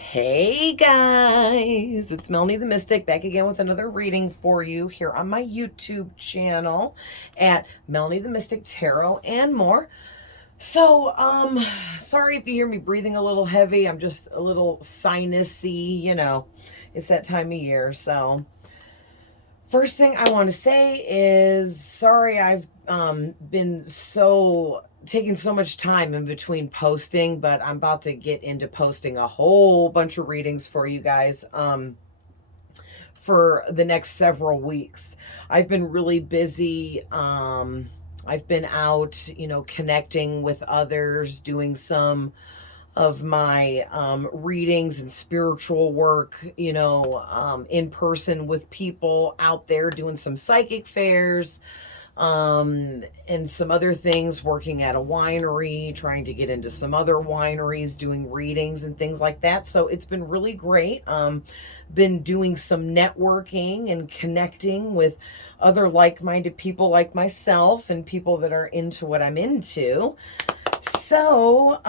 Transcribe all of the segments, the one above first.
Hey guys, it's Melanie the Mystic back again with another reading for you here on my YouTube channel at Melanie the Mystic Tarot and more. So, sorry if you hear me breathing a little heavy. I'm just a little sinusy, it's that time of year. So, first thing I want to say is sorry I've been taking so much time in between posting, but I'm about to get into posting a whole bunch of readings for you guys for the next several weeks. I've been really busy. I've been out, connecting with others, doing some of my readings and spiritual work, in person with people out there, doing some psychic fairs, and some other things, working at a winery, trying to get into some other wineries, doing readings and things like that. So it's been really great. Been doing some networking and connecting with other like-minded people like myself and people that are into what I'm into. So,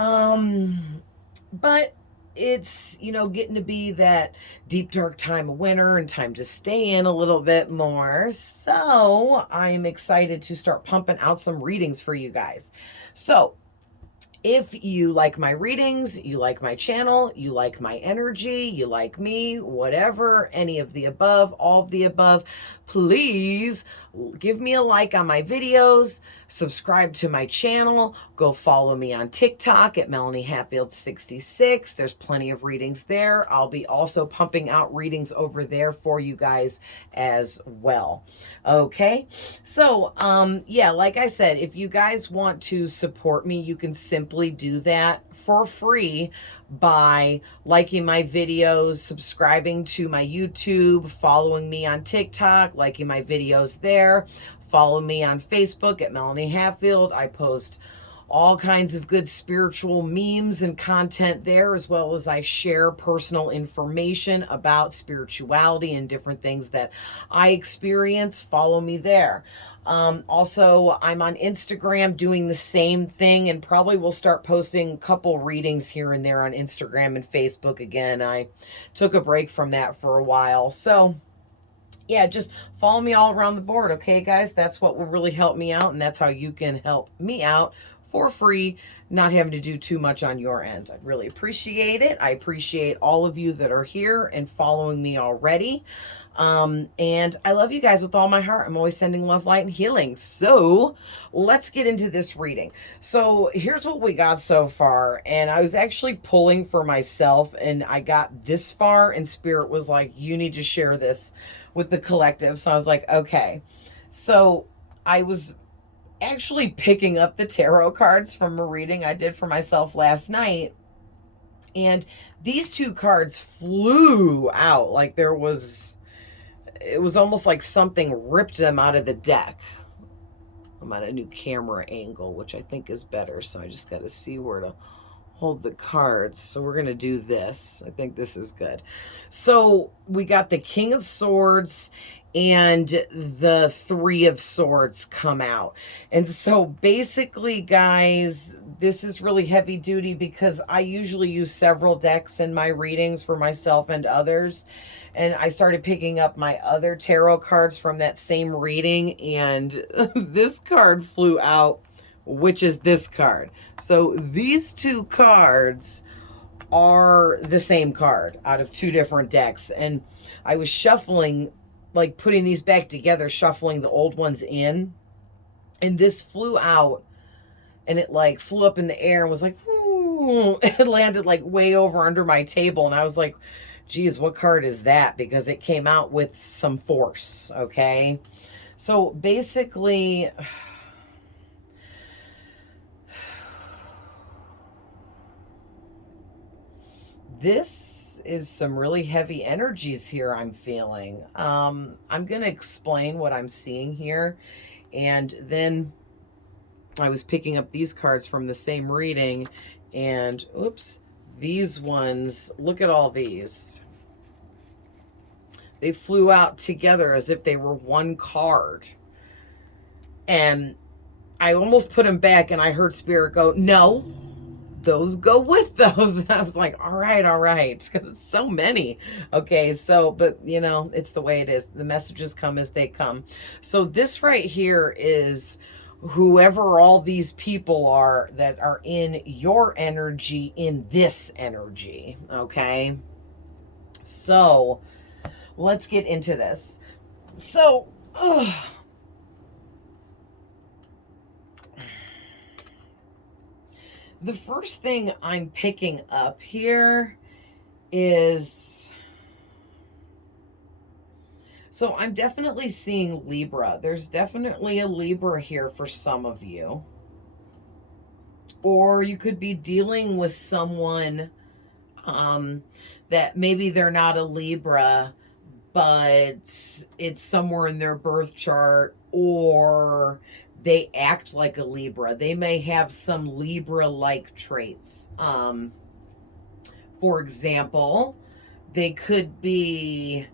but it's, getting to be that deep, dark time of winter and time to stay in a little bit more. So I'm excited to start pumping out some readings for you guys. So if you like my readings, you like my channel, you like my energy, you like me, whatever, any of the above, all of the above, please give me a like on my videos, subscribe to my channel, go follow me on TikTok at Melanie Hatfield 66. There's plenty of readings there. I'll be also pumping out readings over there for you guys as well. Okay, so yeah, like I said, if you guys want to support me, you can simply do that for free by liking my videos, subscribing to my YouTube, following me on TikTok, liking my videos there. Follow me on Facebook at Melanie Hatfield. I post all kinds of good spiritual memes and content there, as well as I share personal information about spirituality and different things that I experience. Follow me there. Also, I'm on Instagram doing the same thing, and probably will start posting a couple readings here and there on Instagram and Facebook again. I took a break from that for a while. So yeah, just follow me all around the board, okay, guys? That's what will really help me out, and that's how you can help me out for free, not having to do too much on your end. I really appreciate it. I appreciate all of you that are here and following me already. And I love you guys with all my heart. I'm always sending love, light, and healing. So let's get into this reading. So here's what we got so far. And I was actually pulling for myself, and I got this far, and Spirit was like, you need to share this with the collective. So I was like, okay. So I was actually picking up the tarot cards from a reading I did for myself last night. And these two cards flew out like it was almost like something ripped them out of the deck. I'm on a new camera angle, which I think is better. So I just got to see where to hold the cards. So we're going to do this. I think this is good. So we got the King of Swords and the Three of Swords come out. And so basically, guys, this is really heavy duty because I usually use several decks in my readings for myself and others. And I started picking up my other tarot cards from that same reading, and this card flew out, which is this card. So these two cards are the same card out of two different decks. And I was shuffling, like putting these back together, shuffling the old ones in, and this flew out, and it like flew up in the air and was like, whoo, it landed like way over under my table. And I was like, geez, what card is that? Because it came out with some force. Okay. So basically, this is some really heavy energies here I'm feeling. I'm going to explain what I'm seeing here. And then I was picking up these cards from the same reading, and oops, these ones, look at all these. They flew out together as if they were one card. And I almost put them back, and I heard Spirit go, no, those go with those. And I was like, all right, because it's so many. Okay, so, but you know, it's the way it is. The messages come as they come. So this right here is whoever all these people are that are in your energy, in this energy. Okay, so let's get into this. So, the first thing I'm picking up here is, so I'm definitely seeing Libra. There's definitely a Libra here for some of you. Or you could be dealing with someone that maybe they're not a Libra, but it's somewhere in their birth chart, or they act like a Libra. They may have some Libra-like traits. For example, they could be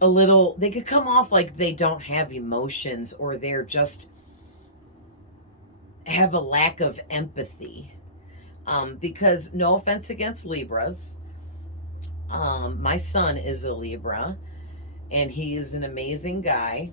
they could come off like they don't have emotions, or they're just have a lack of empathy. Because no offense against Libras, my son is a Libra, and he is an amazing guy,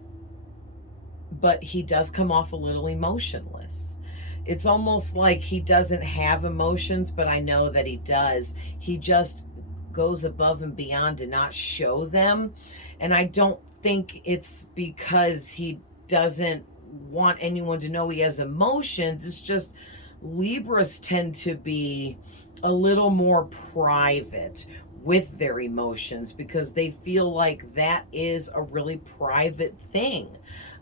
but he does come off a little emotionless. It's almost like he doesn't have emotions, but I know that he does. He just goes above and beyond to not show them. And I don't think it's because he doesn't want anyone to know he has emotions. It's just Libras tend to be a little more private with their emotions, because they feel like that is a really private thing.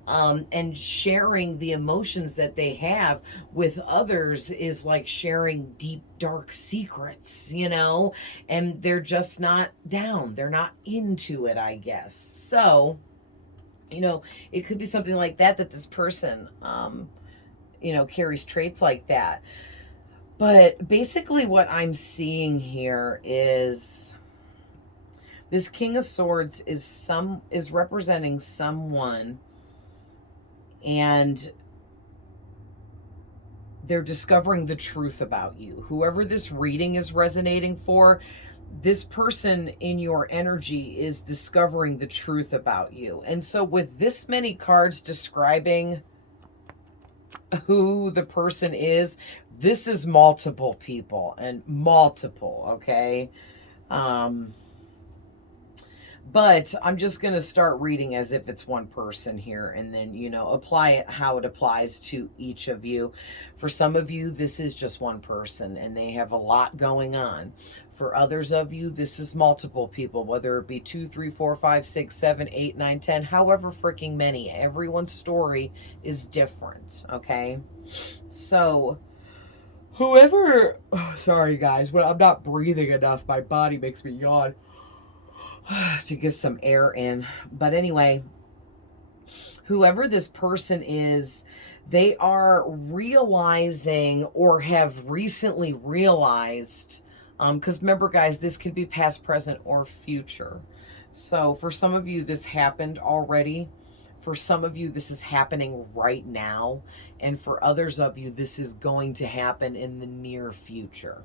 And sharing the emotions that they have with others is like sharing deep, dark secrets, you know, and they're just not down. They're not into it, I guess. So, you know, it could be something like that, that this person, you know, carries traits like that. But basically what I'm seeing here is this King of Swords is representing someone, and they're discovering the truth about you. Whoever this reading is resonating for, this person in your energy is discovering the truth about you. And so with this many cards describing who the person is, this is multiple people and multiple, okay? But I'm just going to start reading as if it's one person here, and then, you know, apply it how it applies to each of you. For some of you, this is just one person and they have a lot going on. For others of you, this is multiple people, whether it be 2, 3, 4, 5, 6, 7, 8, 9, 10, however freaking many. Everyone's story is different, okay? So whoever, sorry guys, but I'm not breathing enough. My body makes me yawn to get some air in. But anyway, whoever this person is, they are realizing, or have recently realized, because remember guys, this could be past, present, or future. So for some of you, this happened already. For some of you, this is happening right now. And for others of you, this is going to happen in the near future.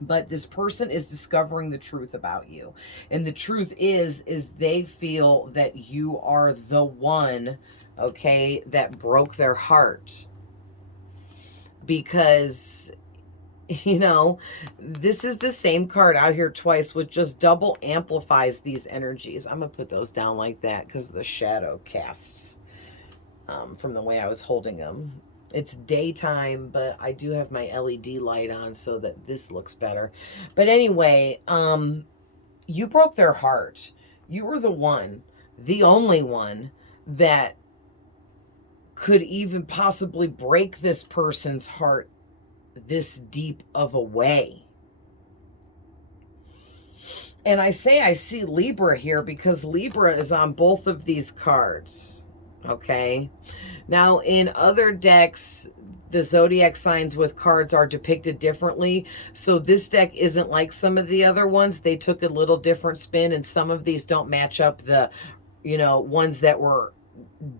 But this person is discovering the truth about you. And the truth is they feel that you are the one, okay, that broke their heart. Because, you know, this is the same card out here twice, which just double amplifies these energies. I'm going to put those down like that because the shadow casts from the way I was holding them. It's daytime, but I do have my LED light on so that this looks better. But anyway, you broke their heart. You were the one, the only one that could even possibly break this person's heart this deep of a way. And I say I see Libra here because Libra is on both of these cards. Okay. Now, in other decks, the zodiac signs with cards are depicted differently. So this deck isn't like some of the other ones. They took a little different spin, and some of these don't match up the, you know, ones that were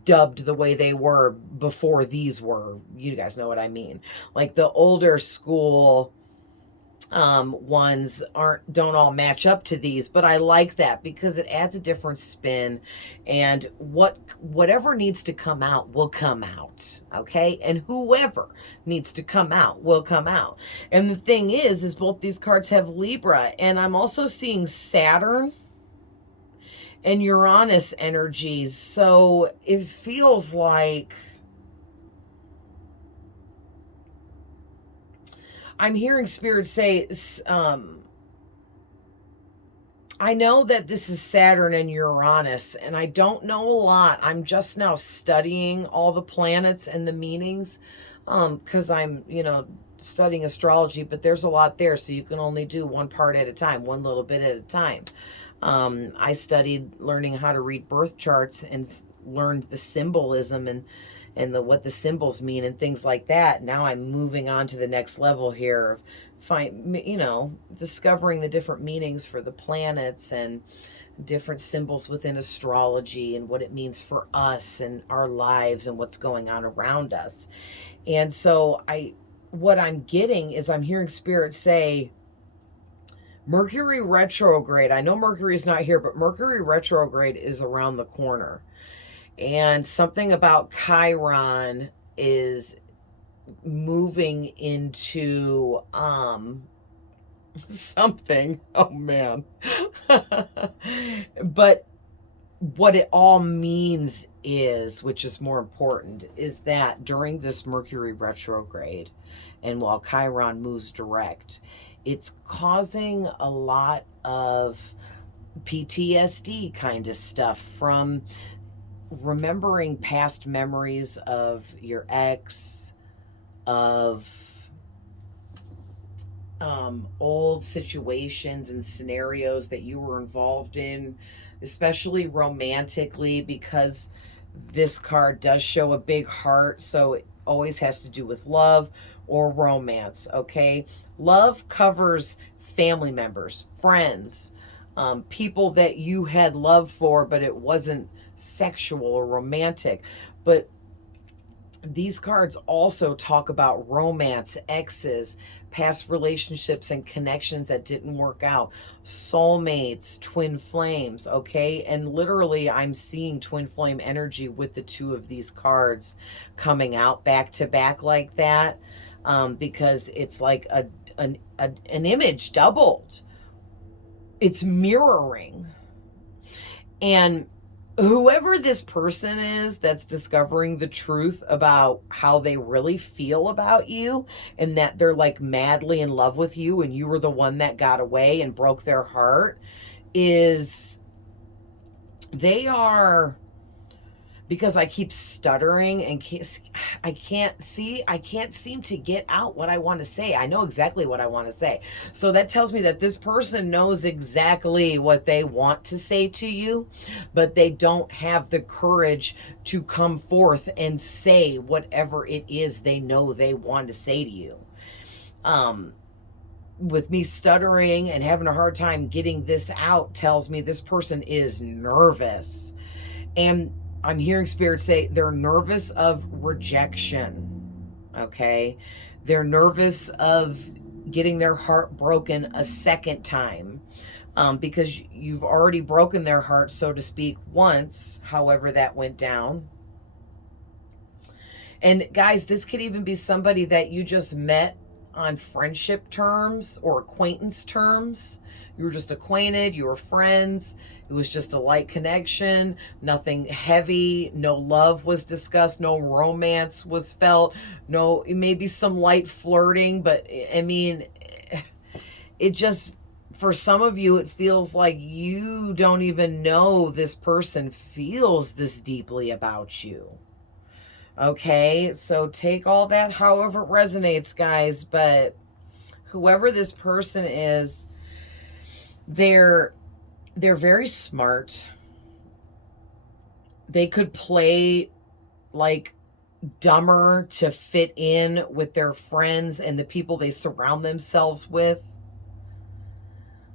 dubbed the way they were before these were. You guys know what I mean. Like the older school ones don't all match up to these, but I like that because it adds a different spin, and whatever needs to come out will come out, okay? And whoever needs to come out will come out. And the thing is both these cards have Libra, and I'm also seeing Saturn and Uranus energies. So it feels like I'm hearing Spirit say, I know that this is Saturn and Uranus, and I don't know a lot. I'm just now studying all the planets and the meanings, because I'm, studying astrology, but there's a lot there, so you can only do one part at a time, one little bit at a time. I studied learning how to read birth charts and learned the symbolism and what the symbols mean and things like that. Now I'm moving on to the next level here of discovering the different meanings for the planets and different symbols within astrology and what it means for us and our lives and what's going on around us. And so what I'm getting is I'm hearing Spirit say, Mercury retrograde. I know Mercury's not here, but Mercury retrograde is around the corner. And something about Chiron is moving into something. Oh man. But what it all means is, which is more important, is that during this Mercury retrograde, and while Chiron moves direct, it's causing a lot of PTSD kind of stuff from remembering past memories of your ex, of old situations and scenarios that you were involved in, especially romantically, because this card does show a big heart, so it always has to do with love or romance, okay? Love covers family members, friends, people that you had love for, but it wasn't sexual or romantic. But these cards also talk about romance, exes, past relationships and connections that didn't work out, soulmates, twin flames, okay? And literally I'm seeing twin flame energy with the two of these cards coming out back to back like that, because it's like an image doubled. It's mirroring. And whoever this person is that's discovering the truth about how they really feel about you, and that they're like madly in love with you and you were the one that got away and broke their heart, they are, because I keep stuttering and I can't seem to get out what I want to say. I know exactly what I want to say. So that tells me that this person knows exactly what they want to say to you, but they don't have the courage to come forth and say whatever it is they know they want to say to you. With me stuttering and having a hard time getting this out tells me this person is nervous. And I'm hearing Spirit say they're nervous of rejection, okay? They're nervous of getting their heart broken a second time, because you've already broken their heart, so to speak, once, however that went down. And guys, this could even be somebody that you just met on friendship terms or acquaintance terms. You were just acquainted, you were friends, it was just a light connection, nothing heavy, no love was discussed, no romance was felt, no, maybe some light flirting, but I mean, it just, for some of you, it feels like you don't even know this person feels this deeply about you. Okay, so take all that however it resonates, guys, but whoever this person is, they're very smart. They could play like dumber to fit in with their friends and the people they surround themselves with.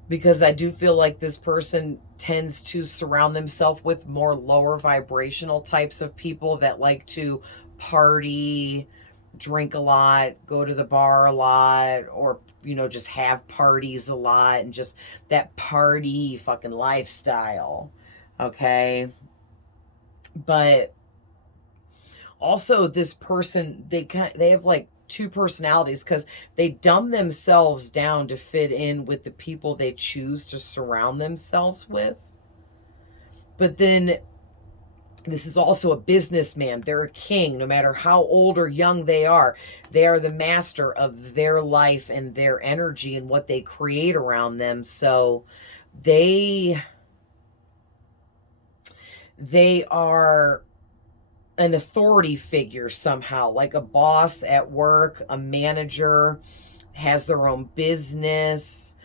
because I do feel like this person tends to surround themselves with more lower vibrational types of people that like to party, drink a lot, go to the bar a lot, or, you know, just have parties a lot, and just that party fucking lifestyle. Okay. But also, this person, they have like two personalities, because they dumb themselves down to fit in with the people they choose to surround themselves with. But then this is also a businessman. They're a king. No matter how old or young they are the master of their life and their energy and what they create around them. So they are an authority figure somehow, like a boss at work, a manager, has their own business,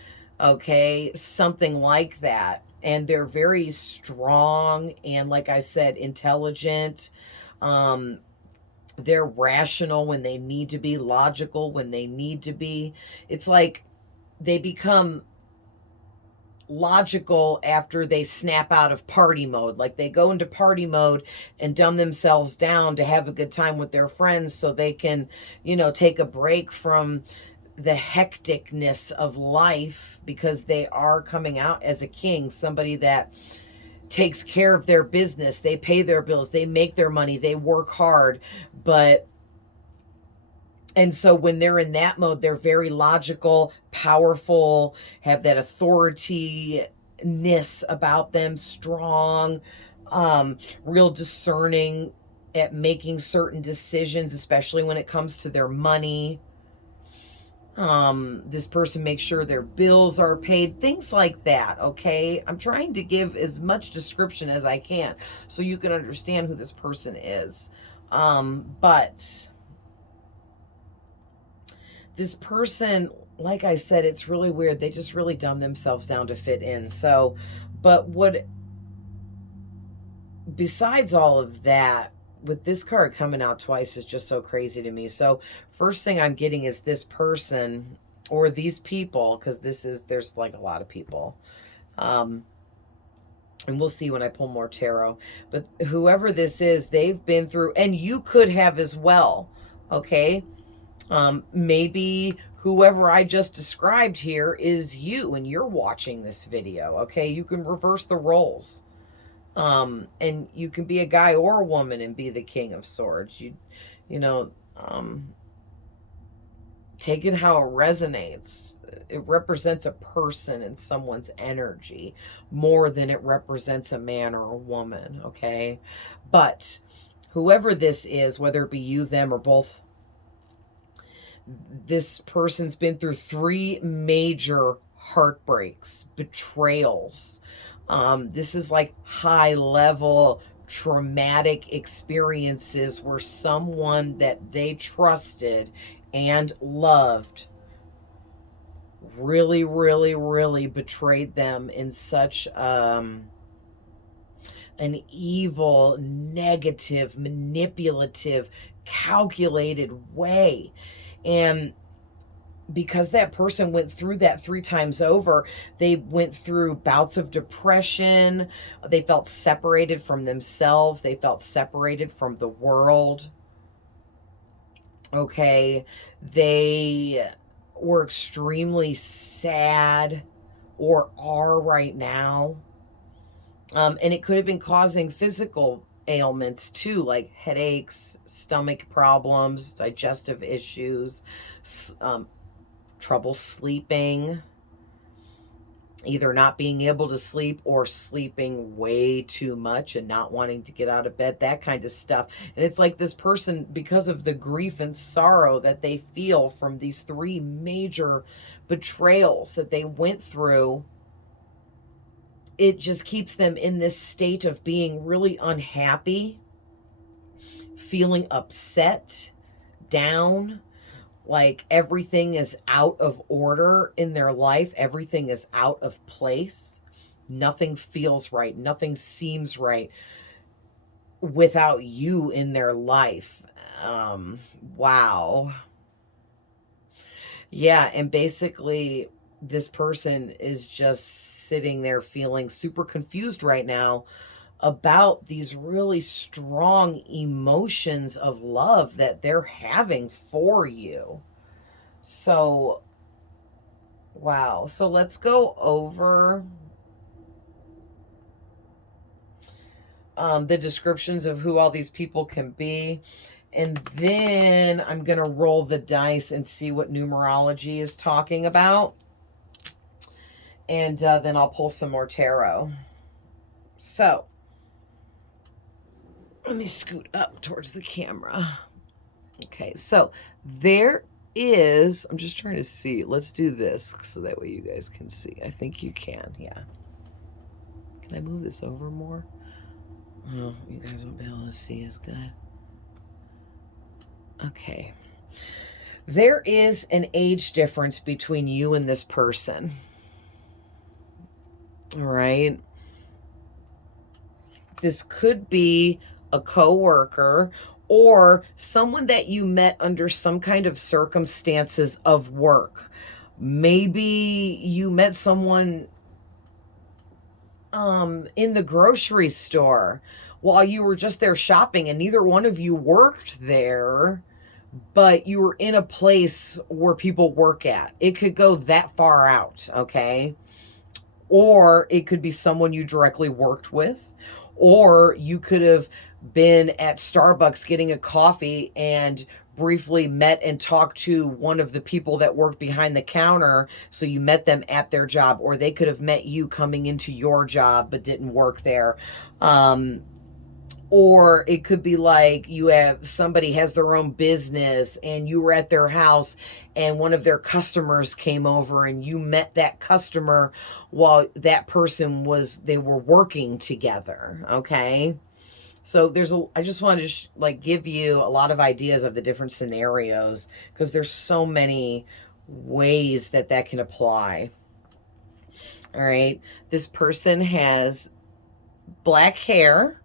okay, something like that. And they're very strong and, like I said, intelligent. They're rational when they need to be, logical when they need to be. It's like they become logical after they snap out of party mode. Like they go into party mode and dumb themselves down to have a good time with their friends so they can, you know, take a break from the hecticness of life, because they are coming out as a king, somebody that takes care of their business, they pay their bills, they make their money, they work hard. And so when they're in that mode, they're very logical, powerful, have that authority-ness about them, strong, real discerning at making certain decisions, especially when it comes to their money. This person makes sure their bills are paid, things like that. Okay. I'm trying to give as much description as I can so you can understand who this person is. But this person, like I said, it's really weird. They just really dumb themselves down to fit in. So, but besides all of that, with this card coming out twice is just so crazy to me. So first thing I'm getting is this person or these people, because there's like a lot of people. And we'll see when I pull more tarot. But whoever this is, they've been through, and you could have as well. Okay. Maybe whoever I just described here is you and you're watching this video. Okay. You can reverse the roles. And you can be a guy or a woman and be the King of Swords. You know, take it how it resonates. It represents a person and someone's energy more than it represents a man or a woman, okay? But whoever this is, whether it be you, them, or both, this person's been through 3 major heartbreaks, betrayals. This is like high level traumatic experiences where someone that they trusted and loved really, really, really betrayed them in such an evil, negative, manipulative, calculated way. And because that person went through that 3 times over, they went through bouts of depression. They felt separated from themselves. They felt separated from the world. Okay. They were extremely sad, or are right now. And it could have been causing physical ailments too, like headaches, stomach problems, digestive issues, trouble sleeping, either not being able to sleep or sleeping way too much and not wanting to get out of bed, that kind of stuff. And it's like this person, because of the grief and sorrow that they feel from these 3 major betrayals that they went through, it just keeps them in this state of being really unhappy, feeling upset, down, like everything is out of order in their life. Everything is out of place. Nothing feels right. Nothing seems right without you in their life. Wow. Yeah, and basically this person is just sitting there feeling super confused right now about these really strong emotions of love that they're having for you. So, wow. So let's go over the descriptions of who all these people can be. And then I'm going to roll the dice and see what numerology is talking about. And then I'll pull some more tarot. So, let me scoot up towards the camera. Okay, so there is, I'm just trying to see. Let's do this so that way you guys can see. I think you can, yeah. Can I move this over more? Oh, you guys won't be able to see as good. Okay. There is an age difference between you and this person. All right. This could be a coworker or someone that you met under some kind of circumstances of work. Maybe you met someone in the grocery store while you were just there shopping, and neither one of you worked there, but you were in a place where people work at. It could go that far out, okay? Or it could be someone you directly worked with, or you could have been at Starbucks getting a coffee and briefly met and talked to one of the people that worked behind the counter. So you met them at their job, or they could have met you coming into your job but didn't work there. Or it could be like you have somebody has their own business and you were at their house and one of their customers came over and you met that customer while that person they were working together. Okay. So I just wanted to give you a lot of ideas of the different scenarios because there's so many ways that can apply. All right. This person has black hair.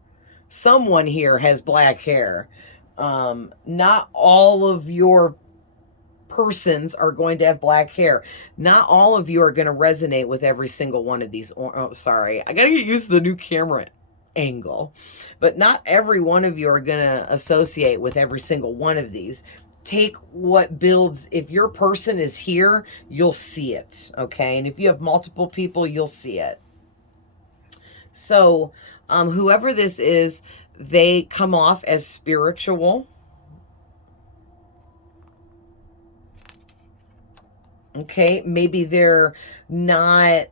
Someone here has black hair. Not all of your persons are going to have black hair. Not all of you are going to resonate with every single one of these. Oh, sorry. I got to get used to the new camera angle. But not every one of you are going to associate with every single one of these. Take what builds. If your person is here, you'll see it. Okay. And if you have multiple people, you'll see it. So, whoever this is, they come off as spiritual. Okay, maybe they're not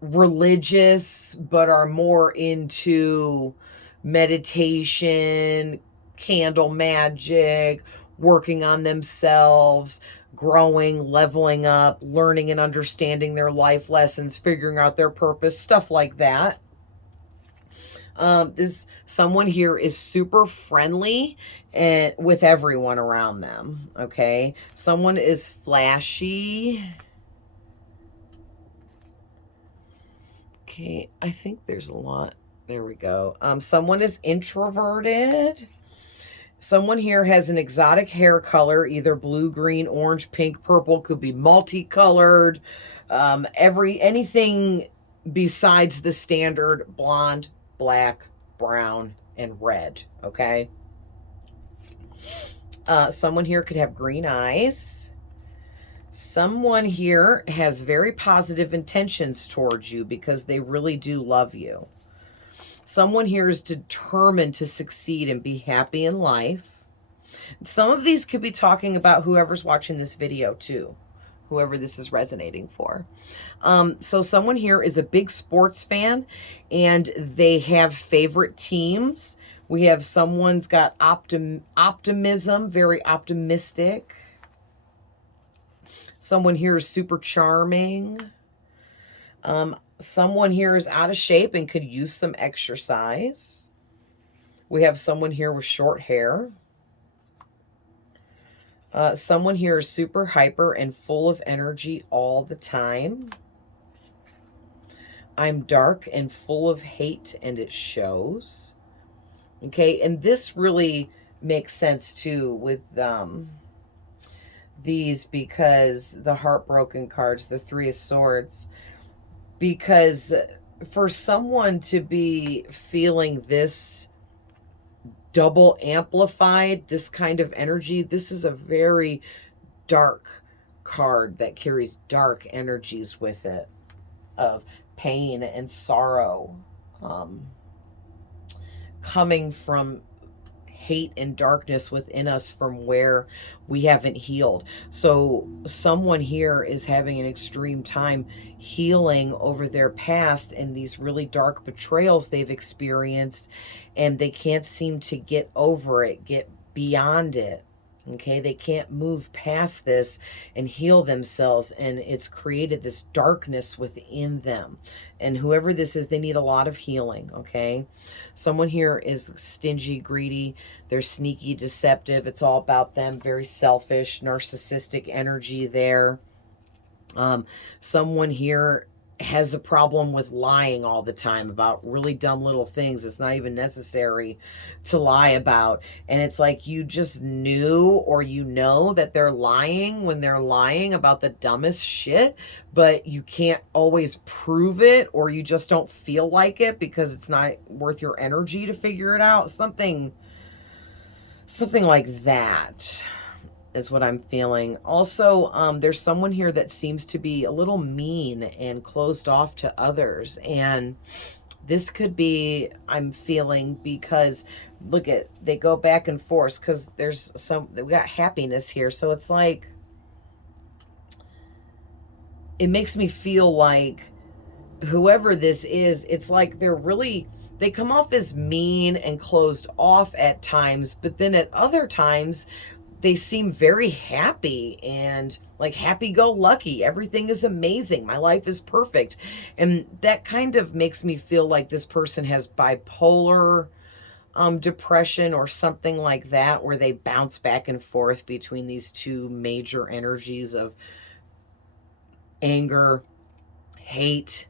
religious, but are more into meditation, candle magic, working on themselves, growing, leveling up, learning and understanding their life lessons, figuring out their purpose, stuff like that. Someone here is super friendly and with everyone around them. Okay. Someone is flashy. Okay. I think there's a lot. There we go. Someone is introverted. Someone here has an exotic hair color, either blue, green, orange, pink, purple, could be multicolored. Anything besides the standard blonde, black, brown, and red. Okay. Someone here could have green eyes. Someone here has very positive intentions towards you because they really do love you. Someone here is determined to succeed and be happy in life. Some of these could be talking about whoever's watching this video too, whoever this is resonating for. So someone here is a big sports fan and they have favorite teams. We have someone's got optimism, very optimistic. Someone here is super charming. Someone here is out of shape and could use some exercise. We have someone here with short hair. Someone here is super hyper and full of energy all the time. I'm dark and full of hate and it shows. Okay, and this really makes sense too with these because the heartbroken cards, the Three of Swords, because for someone to be feeling this double amplified, this kind of energy, this is a very dark card that carries dark energies with it of pain and sorrow, um, coming from hate and darkness within us from where we haven't healed. So someone here is having an extreme time healing over their past and these really dark betrayals they've experienced, and they can't seem to get over it, get beyond it. Okay, they can't move past this and heal themselves, and it's created this darkness within them. And whoever this is, they need a lot of healing. Okay, someone here is stingy, greedy, they're sneaky, deceptive. It's all about them, very selfish, narcissistic energy there. Someone here has a problem with lying all the time about really dumb little things it's not even necessary to lie about. And it's like you just knew, or you know that they're lying when they're lying about the dumbest shit, but you can't always prove it, or you just don't feel like it because it's not worth your energy to figure it out. Something like that is what I'm feeling. Also, there's someone here that seems to be a little mean and closed off to others. And this could be, I'm feeling, because look at, they go back and forth because there's we got happiness here. So it's like, it makes me feel like whoever this is, it's like they come off as mean and closed off at times, but then at other times, they seem very happy and like happy-go-lucky. Everything is amazing. My life is perfect. And that kind of makes me feel like this person has bipolar depression or something like that, where they bounce back and forth between these two major energies of anger, hate,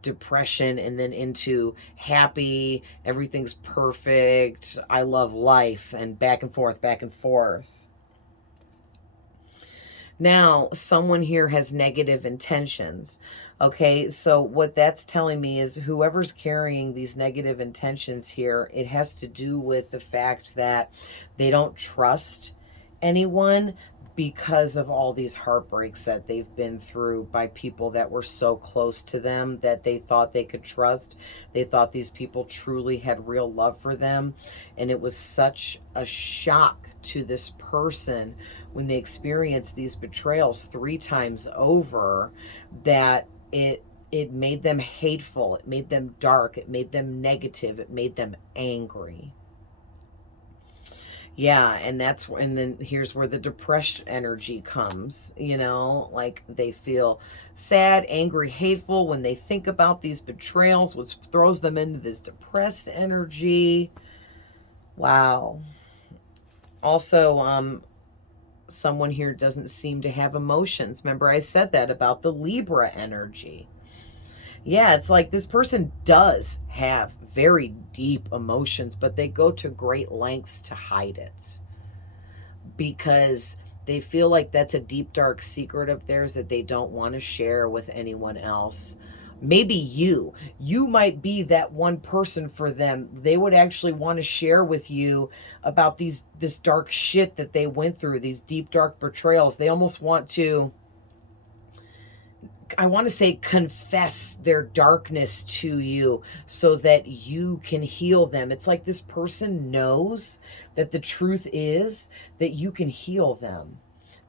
depression, and then into happy, everything's perfect, I love life, and back and forth, back and forth. Now, someone here has negative intentions. Okay, so what that's telling me is whoever's carrying these negative intentions here, it has to do with the fact that they don't trust anyone because of all these heartbreaks that they've been through by people that were so close to them that they thought they could trust. They thought these people truly had real love for them. And it was such a shock to this person when they experienced these betrayals 3 times over that it made them hateful, it made them dark, it made them negative, it made them angry. Yeah, and then here's where the depressed energy comes, like they feel sad, angry, hateful when they think about these betrayals, which throws them into this depressed energy. Wow. Also, someone here doesn't seem to have emotions. Remember I said that about the Libra energy. Yeah, it's like this person does have very deep emotions, but they go to great lengths to hide it because they feel like that's a deep, dark secret of theirs that they don't want to share with anyone else. Maybe you might be that one person for them. They would actually want to share with you about this dark shit that they went through, these deep, dark betrayals. They almost want to, I want to say, confess their darkness to you so that you can heal them. It's like this person knows that the truth is that you can heal them.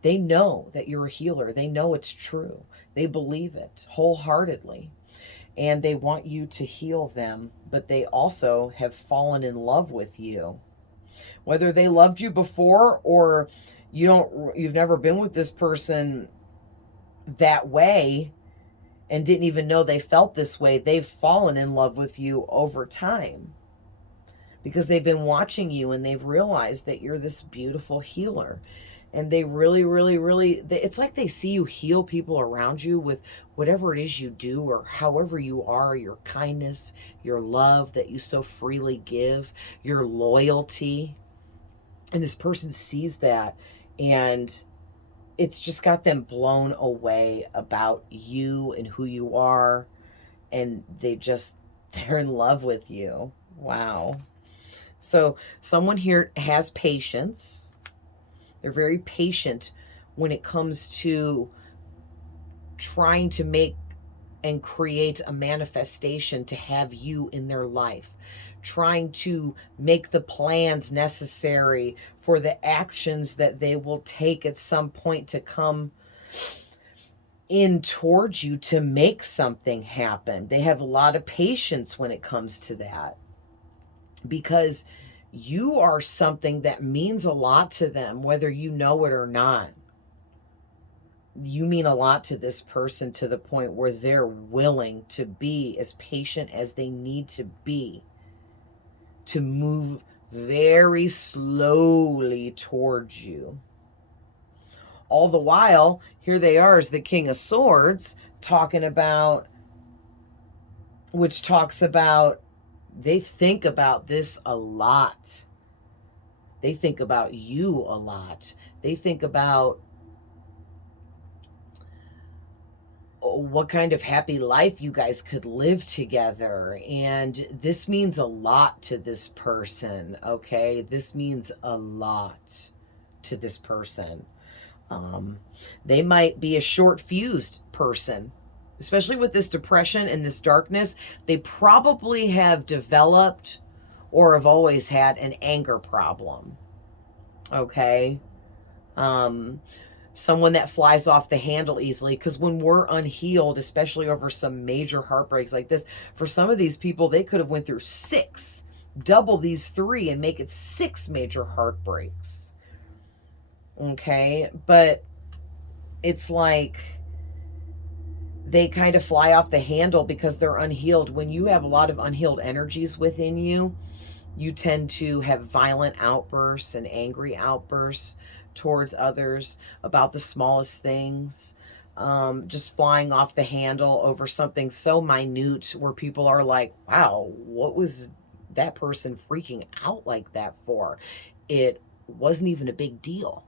They know that you're a healer. They know it's true. They believe it wholeheartedly. And they want you to heal them, but they also have fallen in love with you. Whether they loved you before or you've never been with this person that way and didn't even know they felt this way, they've fallen in love with you over time because they've been watching you and they've realized that you're this beautiful healer. And they really, really, really, it's like they see you heal people around you with whatever it is you do or however you are, your kindness, your love that you so freely give, your loyalty. And this person sees that, and it's just got them blown away about you and who you are, and they're in love with you. Wow. So someone here has patience. They're very patient when it comes to trying to make and create a manifestation to have you in their life, trying to make the plans necessary for the actions that they will take at some point to come in towards you to make something happen. They have a lot of patience when it comes to that, because you are something that means a lot to them, whether you know it or not. You mean a lot to this person to the point where they're willing to be as patient as they need to be to move very slowly towards you. All the while, here they are as the King of Swords, which talks about they think about this a lot. They think about you a lot. They think about what kind of happy life you guys could live together. And this means a lot to this person, okay? This means a lot to this person. They might be a short-fused person, especially with this depression and this darkness. They probably have developed or have always had an anger problem, okay? Someone that flies off the handle easily, because when we're unhealed, especially over some major heartbreaks like this, for some of these people, they could have went through 6, double these 3 and make it 6 major heartbreaks. Okay, but it's like they kind of fly off the handle because they're unhealed. When you have a lot of unhealed energies within you, you tend to have violent outbursts and angry outbursts towards others about the smallest things, just flying off the handle over something so minute where people are like, wow, what was that person freaking out like that for? It wasn't even a big deal.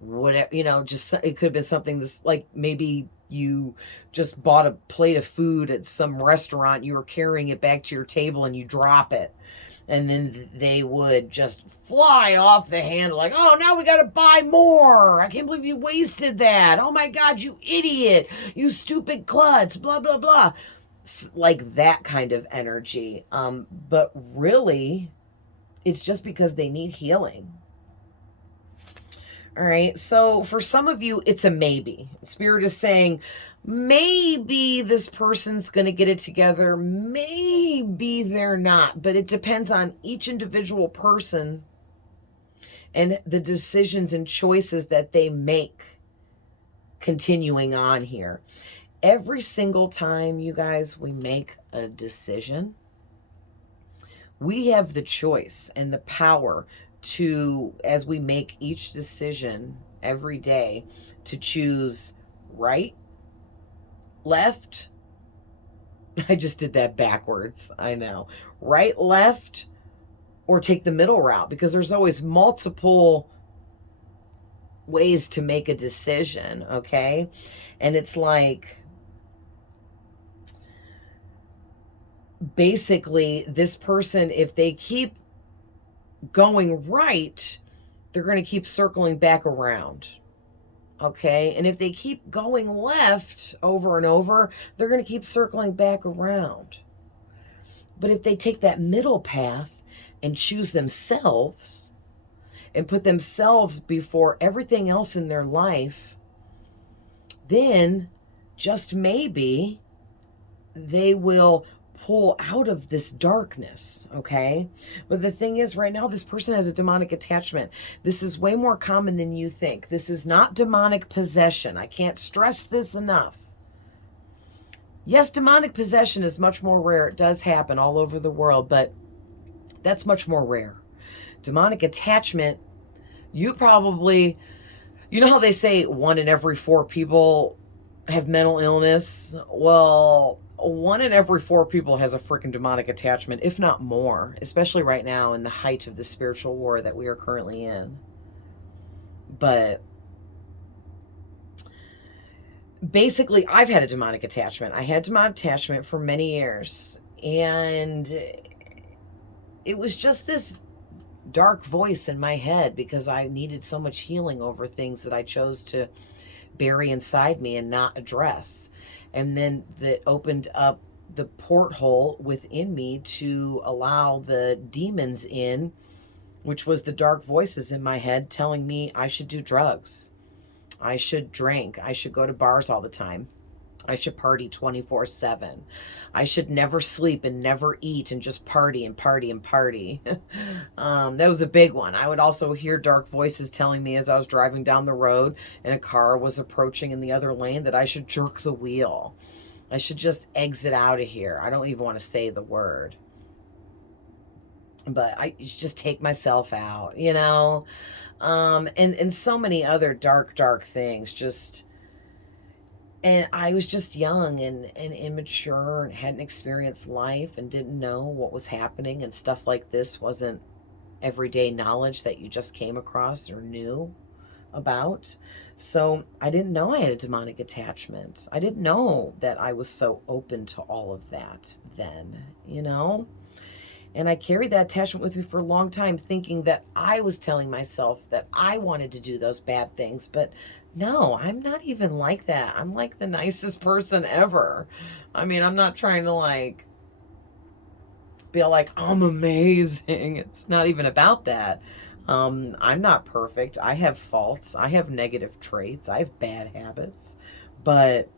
Whatever, just it could have been something that's like, maybe you just bought a plate of food at some restaurant, you were carrying it back to your table and you drop it. And then they would just fly off the handle like, oh, now we got to buy more. I can't believe you wasted that. Oh, my God, you idiot. You stupid klutz, blah, blah, blah. Like that kind of energy. But really, it's just because they need healing. All right. So for some of you, it's a maybe. Spirit is saying, maybe this person's going to get it together. Maybe they're not. But it depends on each individual person and the decisions and choices that they make continuing on here. Every single time, you guys, we make a decision, we have the choice and the power to, as we make each decision every day, to choose right, left. I just did that backwards. I know. Right, left, or take the middle route, because there's always multiple ways to make a decision, okay? And it's like, basically, this person, if they keep going right, they're going to keep circling back around. Okay, and if they keep going left over and over, they're going to keep circling back around. But if they take that middle path and choose themselves and put themselves before everything else in their life, then just maybe they will pull out of this darkness, okay? But the thing is, right now, this person has a demonic attachment. This is way more common than you think. This is not demonic possession. I can't stress this enough. Yes, demonic possession is much more rare. It does happen all over the world, but that's much more rare. Demonic attachment, you probably, you know how they say 1 in every 4 people have mental illness? Well, 1 in every 4 people has a freaking demonic attachment, if not more, especially right now in the height of the spiritual war that we are currently in. But basically, I've had a demonic attachment. I had demonic attachment for many years. And it was just this dark voice in my head because I needed so much healing over things that I chose to bury inside me and not address. And then that opened up the porthole within me to allow the demons in, which was the dark voices in my head telling me I should do drugs, I should drink, I should go to bars all the time, I should party 24/7. I should never sleep and never eat and just party and party and party. That was a big one. I would also hear dark voices telling me as I was driving down the road and a car was approaching in the other lane that I should jerk the wheel. I should just exit out of here. I don't even want to say the word. But I just take myself out, you know? And so many other dark, dark things. And I was just young and immature and hadn't experienced life and didn't know what was happening. And stuff like this wasn't everyday knowledge that you just came across or knew about. So I didn't know I had a demonic attachment. I didn't know that I was so open to all of that then, you know? And I carried that attachment with me for a long time, thinking that I was telling myself that I wanted to do those bad things. But no, I'm not even like that. I'm like the nicest person ever. I mean, I'm not trying to like be like, I'm amazing. It's not even about that. I'm not perfect. I have faults. I have negative traits. I have bad habits. But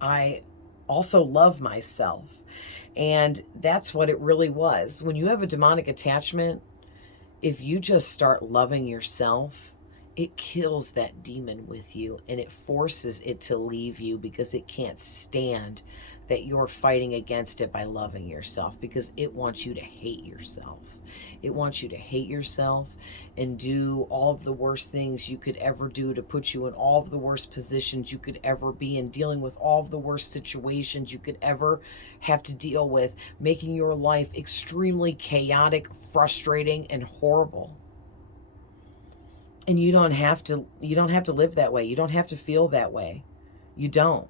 I also love myself. And that's what it really was. When you have a demonic attachment, if you just start loving yourself, it kills that demon with you and it forces it to leave you because it can't stand that you're fighting against it by loving yourself, because it wants you to hate yourself. It wants you to hate yourself and do all of the worst things you could ever do to put you in all of the worst positions you could ever be in, dealing with all of the worst situations you could ever have to deal with, making your life extremely chaotic, frustrating, and horrible. And you don't have to live that way. You don't have to feel that way. You don't.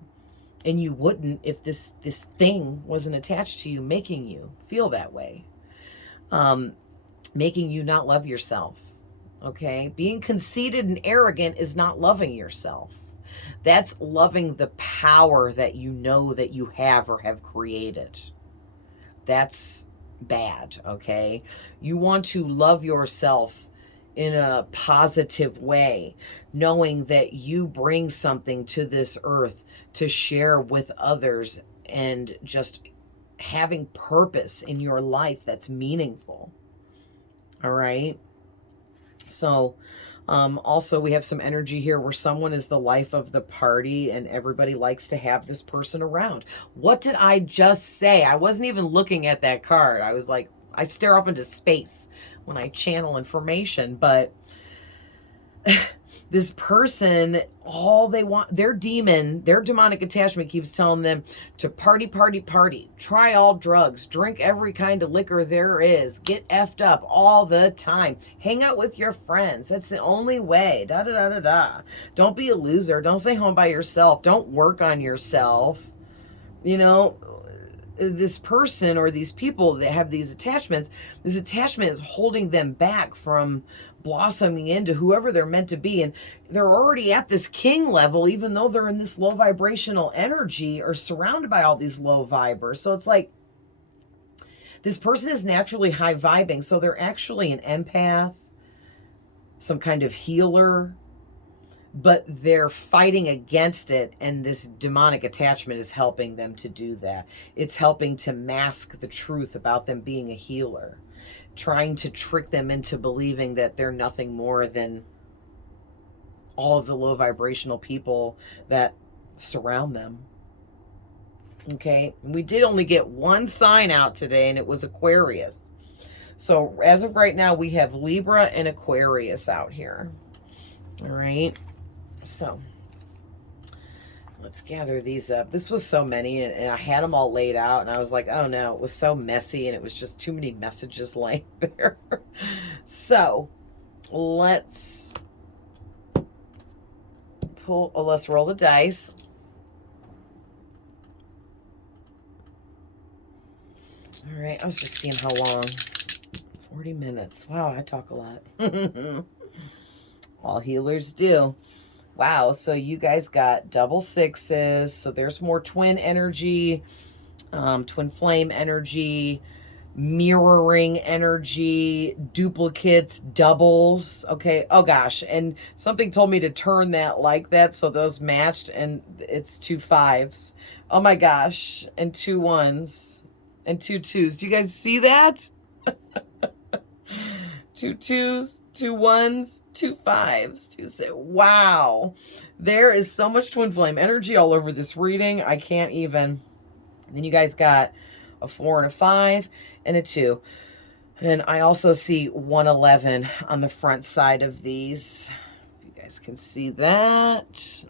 And you wouldn't if this thing wasn't attached to you, making you feel that way. Making you not love yourself. Okay? Being conceited and arrogant is not loving yourself. That's loving the power that you know that you have or have created. That's bad, okay? You want to love yourself in a positive way, knowing that you bring something to this earth to share with others and just having purpose in your life that's meaningful. All right? So, also we have some energy here where someone is the life of the party and everybody likes to have this person around. What did I just say? I wasn't even looking at that card. I was like, I stare off into space when I channel information, but this person, all they want, their demonic attachment keeps telling them to party, party, party, try all drugs, drink every kind of liquor there is, get effed up all the time, hang out with your friends. That's the only way. Da da da da da. Don't be a loser. Don't stay home by yourself. Don't work on yourself. You know, this person or these people that have these attachments, this attachment is holding them back from blossoming into whoever they're meant to be. And they're already at this king level, even though they're in this low vibrational energy or surrounded by all these low vibers. So it's like this person is naturally high vibing. So they're actually an empath, some kind of healer, but they're fighting against it, and this demonic attachment is helping them to do that. It's helping to mask the truth about them being a healer, trying to trick them into believing that they're nothing more than all of the low vibrational people that surround them. Okay, we did only get one sign out today, and it was Aquarius. So as of right now, we have Libra and Aquarius out here. All right. So let's gather these up. This was so many, and I had them all laid out, and I was like, oh no, it was so messy, and it was just too many messages laying there. So let's pull, oh, let's roll the dice. All right, I was just seeing how long. 40 minutes. Wow, I talk a lot. All healers do. Wow, so you guys got double sixes. So there's more twin energy, twin flame energy, mirroring energy, duplicates, doubles. Okay. Oh gosh. And something told me to turn that like that. So those matched, and it's 2 5s. Oh my gosh. And 2 1s and 2 2s. Do you guys see that? 2 2s, 2 1s, 2 5s, 2 6. Wow. There is so much twin flame energy all over this reading. I can't even. And then you guys got a 4 and a 5 and a 2. And I also see 111 on the front side of these. If you guys can see that.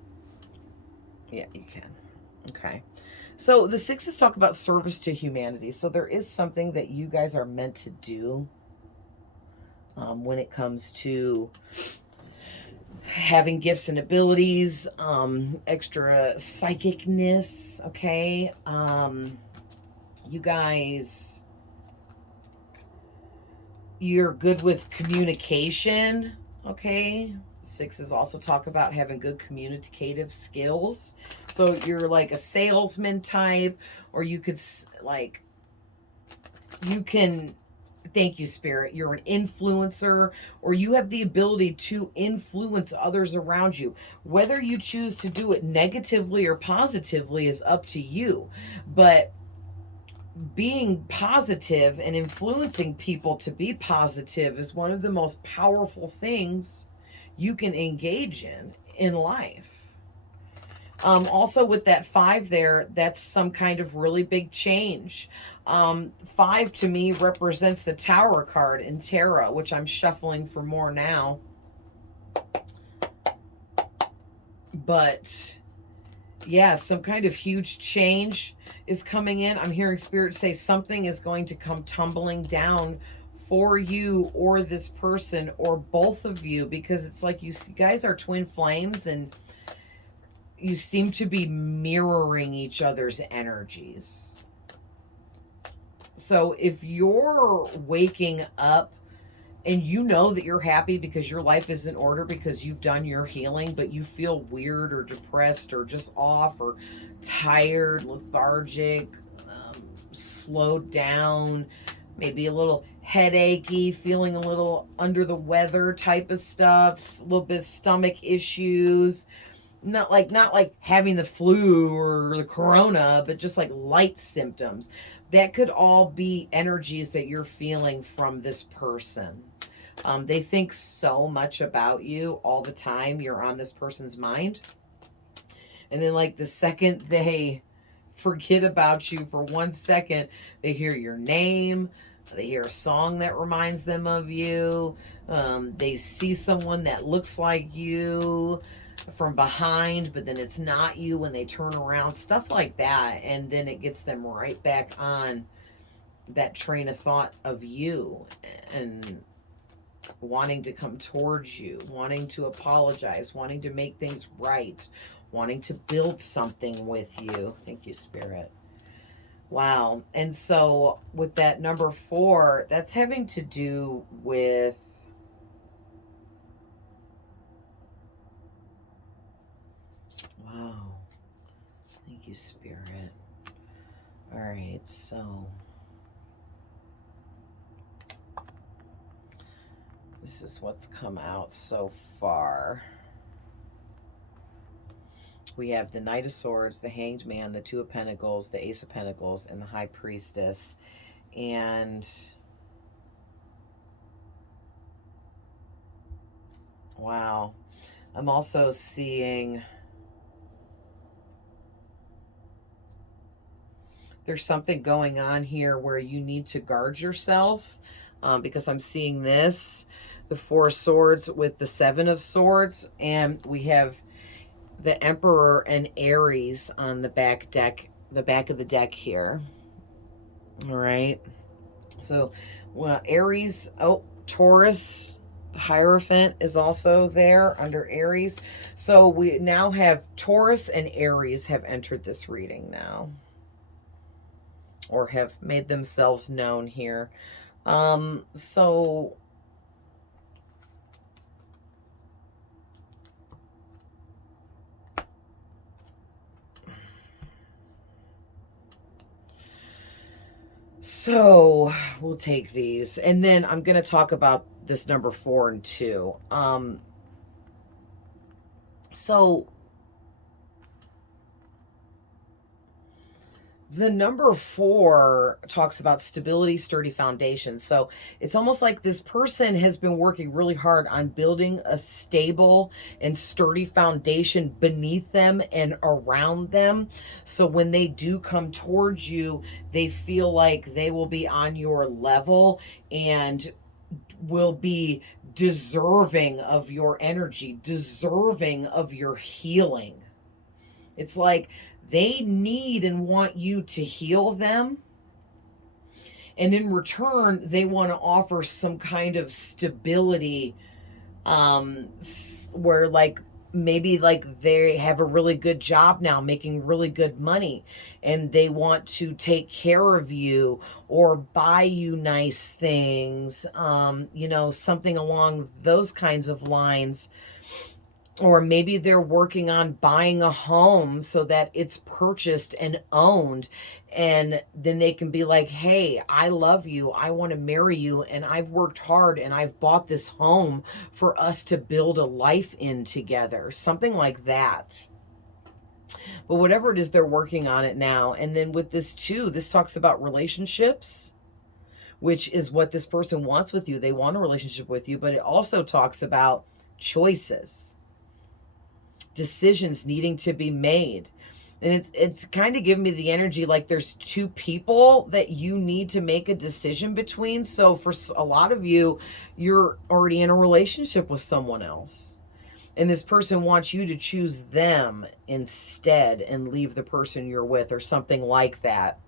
Yeah, you can. Okay. So the 6s talk about service to humanity. So there is something that you guys are meant to do when it comes to having gifts and abilities, extra psychicness. Okay. You guys, you're good with communication. Okay. 6s also talk about having good communicative skills. So you're like a salesman type, or you could like, you can, thank you, Spirit, you're an influencer, or you have the ability to influence others around you. Whether you choose to do it negatively or positively is up to you. But being positive and influencing people to be positive is one of the most powerful things you can engage in life. Also with that 5 there, that's some kind of really big change. 5 to me represents the Tower card in tarot, which I'm shuffling for more now. But yeah, some kind of huge change is coming in. I'm hearing Spirit say something is going to come tumbling down for you or this person or both of you, because it's like you guys are twin flames and you seem to be mirroring each other's energies. So if you're waking up and you know that you're happy because your life is in order because you've done your healing, but you feel weird or depressed or just off or tired, lethargic, slowed down, maybe a little headachy, feeling a little under the weather type of stuff, a little bit of stomach issues, not like having the flu or the corona, but just like light symptoms. That could all be energies that you're feeling from this person. They think so much about you all the time. You're on this person's mind. And then like the second they forget about you for 1 second, they hear your name. They hear a song that reminds them of you. They see someone that looks like you from behind, but then it's not you when they turn around, stuff like that. And then it gets them right back on that train of thought of you and wanting to come towards you, wanting to apologize, wanting to make things right, wanting to build something with you. Thank you, Spirit. Wow. And so with that number 4, that's having to do with wow. Thank you, Spirit. All right, so this is what's come out so far. We have the Knight of Swords, the Hanged Man, the Two of Pentacles, the Ace of Pentacles, and the High Priestess. And wow. I'm also seeing there's something going on here where you need to guard yourself, because I'm seeing this, the 4 of Swords with the 7 of Swords, and we have the Emperor and Aries on the back deck, the back of the deck here. All right. So, well, Aries, oh, Taurus, Hierophant is also there under Aries. So we now have Taurus and Aries have entered this reading now, or have made themselves known here. So we'll take these, and then I'm going to talk about this number 4 and 2. So the number 4 talks about stability, sturdy foundation. So it's almost like this person has been working really hard on building a stable and sturdy foundation beneath them and around them. So when they do come towards you, they feel like they will be on your level and will be deserving of your energy, deserving of your healing. It's like they need and want you to heal them. And in return, they want to offer some kind of stability, where like maybe like they have a really good job now, making really good money, and they want to take care of you or buy you nice things, you know, something along those kinds of lines. Or maybe they're working on buying a home so that it's purchased and owned. And then they can be like, hey, I love you. I want to marry you. And I've worked hard and I've bought this home for us to build a life in together. Something like that. But whatever it is, they're working on it now. And then with this too, this talks about relationships, which is what this person wants with you. They want a relationship with you, but it also talks about choices, decisions needing to be made. And it's kind of giving me the energy like there's two people that you need to make a decision between. So for a lot of you, you're already in a relationship with someone else, and this person wants you to choose them instead and leave the person you're with, or something like that.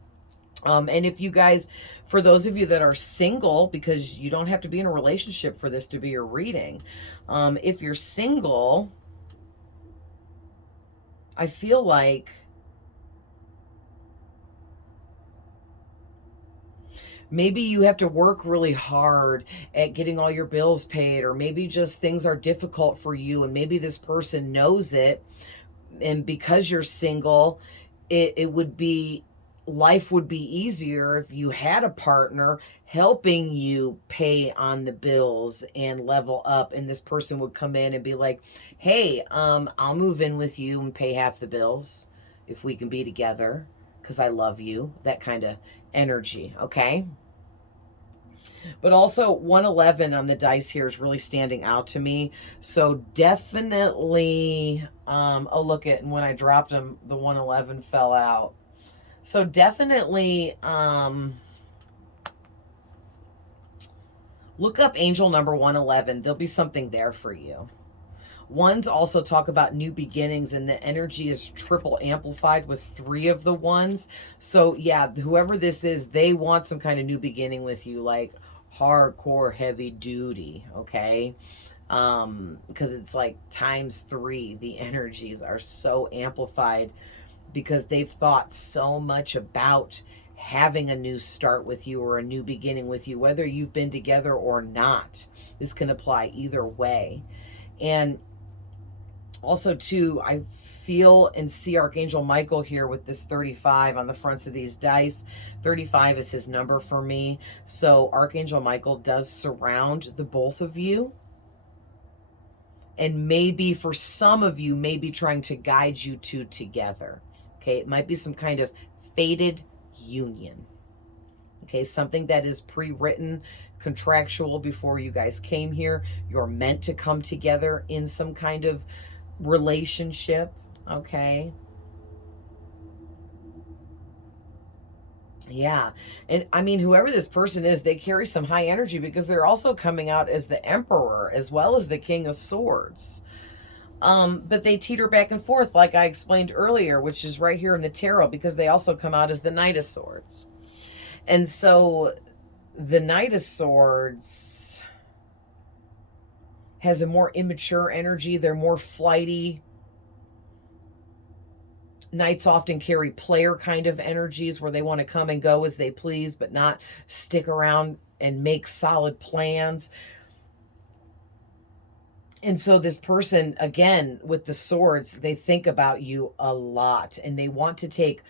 And if you guys, for those of you that are single, because you don't have to be in a relationship for this to be your reading, if you're single, I feel like maybe you have to work really hard at getting all your bills paid, or maybe just things are difficult for you, and maybe this person knows it. And because you're single, it would be, life would be easier if you had a partner helping you pay on the bills and level up. And this person would come in and be like, hey, I'll move in with you and pay half the bills if we can be together because I love you. That kind of energy, okay? But also 111 on the dice here is really standing out to me. So definitely, look at, and when I dropped them, the 111 fell out. So definitely look up angel number 111. There'll be something there for you. Ones also talk about new beginnings, and the energy is triple amplified with 3 of the ones. So yeah, whoever this is, they want some kind of new beginning with you, like hardcore heavy duty, okay? Because it's like ×3. The energies are so amplified because they've thought so much about having a new start with you or a new beginning with you, whether you've been together or not. This can apply either way. And also too, I feel and see Archangel Michael here with this 35 on the fronts of these dice. 35 is his number for me. So Archangel Michael does surround the both of you. And maybe for some of you, maybe trying to guide you two together. Okay, it might be some kind of fated union. Okay, something that is pre-written, contractual before you guys came here. You're meant to come together in some kind of relationship, okay? Yeah, and I mean, whoever this person is, they carry some high energy because they're also coming out as the Emperor as well as the King of Swords. But they teeter back and forth, like I explained earlier, which is right here in the tarot, because they also come out as the Knight of Swords. And so the Knight of Swords has a more immature energy. They're more flighty. Knights often carry player kind of energies where they want to come and go as they please, but not stick around and make solid plans. And so this person, again, with the swords, they think about you a lot and they want to take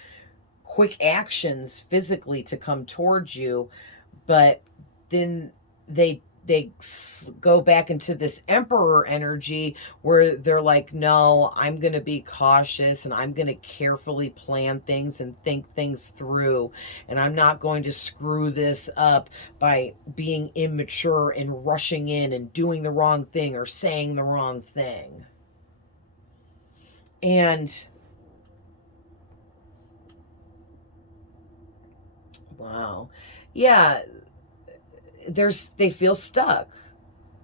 quick actions physically to come towards you, but then they go back into this emperor energy where they're like, no, I'm going to be cautious and I'm going to carefully plan things and think things through. And I'm not going to screw this up by being immature and rushing in and doing the wrong thing or saying the wrong thing. And wow. Yeah, they feel stuck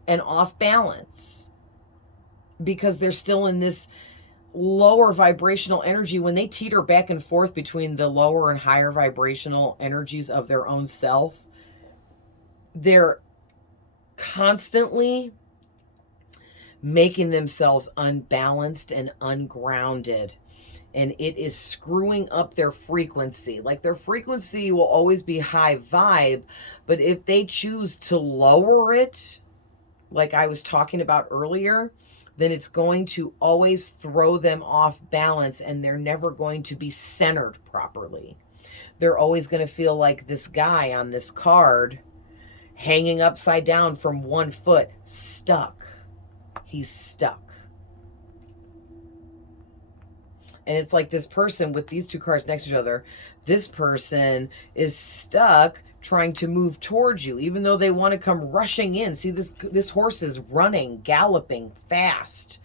and off balance because they're still in this lower vibrational energy. When they teeter back and forth between the lower and higher vibrational energies of their own self, they're constantly making themselves unbalanced and ungrounded. And it is screwing up their frequency. Like, their frequency will always be high vibe, but if they choose to lower it, like I was talking about earlier, then it's going to always throw them off balance and they're never going to be centered properly. They're always going to feel like this guy on this card hanging upside down from one foot, stuck. He's stuck. And it's like this person with these two cards next to each other, this person is stuck trying to move towards you, even though they want to come rushing in. See, this horse is running, galloping fast,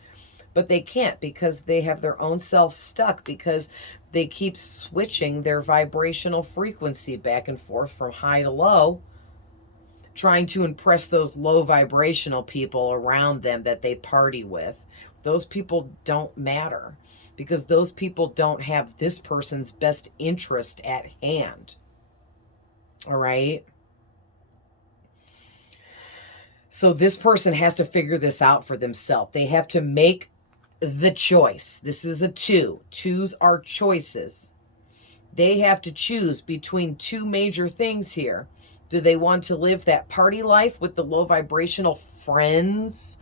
but they can't because they have their own self stuck because they keep switching their vibrational frequency back and forth from high to low, trying to impress those low vibrational people around them that they party with. Those people don't matter, because those people don't have this person's best interest at hand. All right? So this person has to figure this out for themselves. They have to make the choice. This is a 2. 2s are choices. They have to choose between two major things here. Do they want to live that party life with the low vibrational friends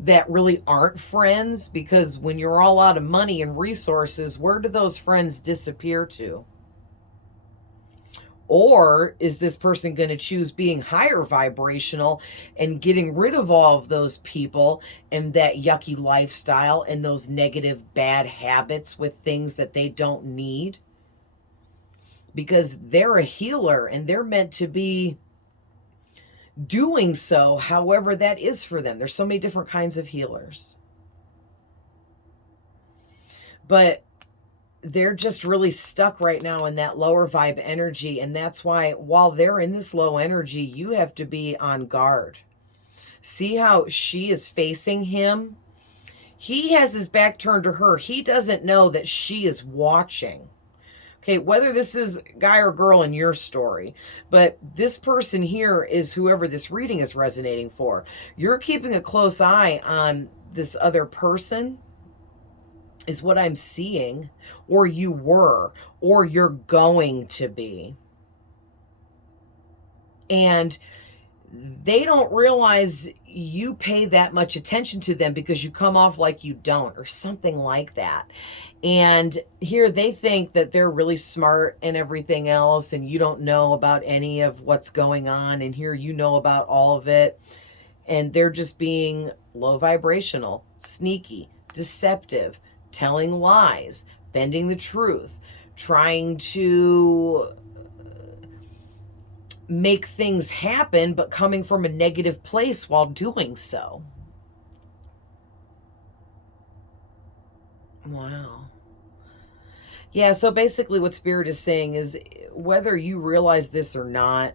that really aren't friends? Because when you're all out of money and resources, where do those friends disappear to? Or is this person going to choose being higher vibrational and getting rid of all of those people and that yucky lifestyle and those negative bad habits with things that they don't need? Because they're a healer and they're meant to be doing so however that is for them. There's so many different kinds of healers. But they're just really stuck right now in that lower vibe energy. And that's why while they're in this low energy, you have to be on guard. See how she is facing him? He has his back turned to her. He doesn't know that she is watching. Okay, whether this is guy or girl in your story, but this person here is whoever this reading is resonating for. You're keeping a close eye on this other person, is what I'm seeing, or you were, or you're going to be. And they don't realize you pay that much attention to them because you come off like you don't, or something like that. And here they think that they're really smart and everything else, and you don't know about any of what's going on, and here you know about all of it. And they're just being low vibrational, sneaky, deceptive, telling lies, bending the truth, trying to make things happen, but coming from a negative place while doing so. Wow. Yeah, so basically what Spirit is saying is, whether you realize this or not,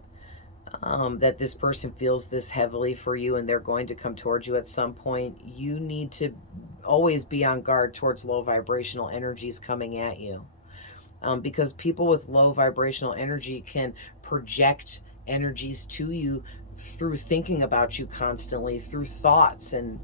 that this person feels this heavily for you and they're going to come towards you at some point, you need to always be on guard towards low vibrational energies coming at you. Because people with low vibrational energy can project energies to you through thinking about you constantly, through thoughts and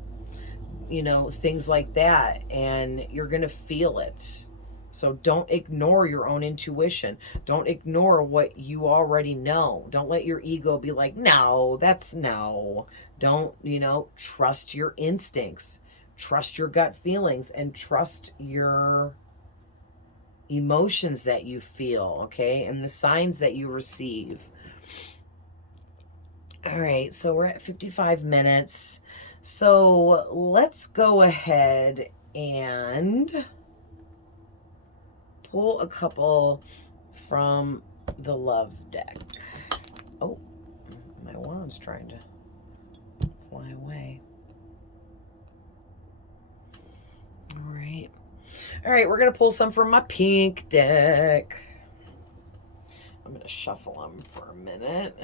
you know, things like that, and you're going to feel it. So don't ignore your own intuition. Don't ignore what you already know. Don't let your ego be like, no, that's no. Don't, you know, trust your instincts, trust your gut feelings, and trust your emotions that you feel, okay? And the signs that you receive. All right, so we're at 55 minutes. So let's go ahead and pull a couple from the love deck. Oh, my wand's trying to fly away. All right. All right, we're going to pull some from my pink deck. I'm going to shuffle them for a minute.